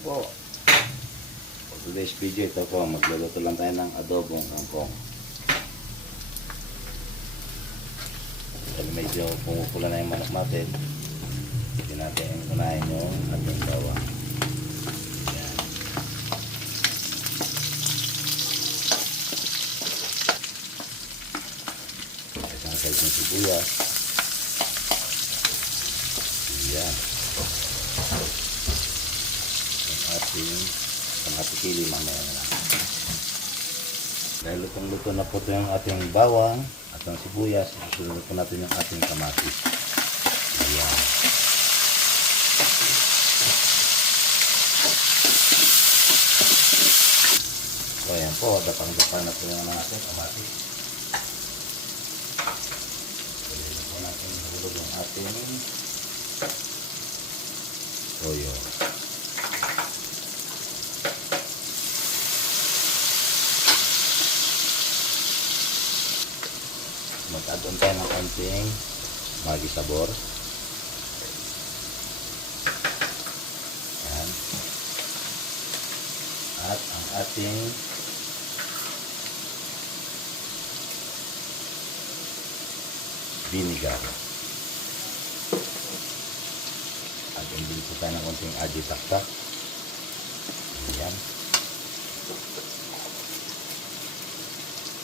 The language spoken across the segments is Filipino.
po. For today's video, ito po, magluluto lang tayo ng adobong kangkong. Dahil medyo pumupula na yung manok natin, hindi natin unahin yung ating bawang. Yan. Isang size ng sibuyas. Yan. Ang ating pili mamaya na lang. Dahil lutong-luto na po ito yung ating bawang at ang sibuyas, susunod po natin yung ating kamatis. Ayan. So ayan po, dapang-dapa na po yung ating kamatis. Pwede na po natin hulog yung ating toyo. Mag-add-on tayo ng konting Maggi sabor. Yan. At ang ating vinegar. At din po tayo ng konting ajitaktak. Yan.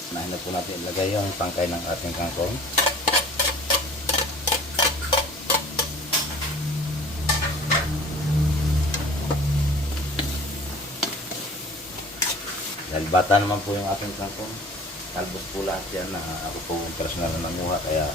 Unahin na po natin ilagay yung tangkay ng ating kangkong. Dahil bata naman po yung ating kangkong, talbos po lahat yan na ako po personal na nanguha kaya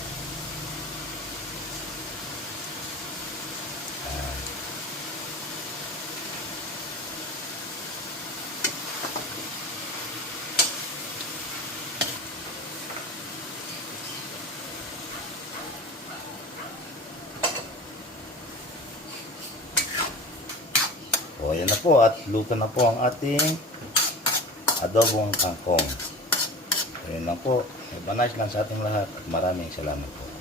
o ayan na po at luto na po ang ating adobong kangkong. Ayan lang po. Have a nice lang sa ating lahat at maraming salamat po.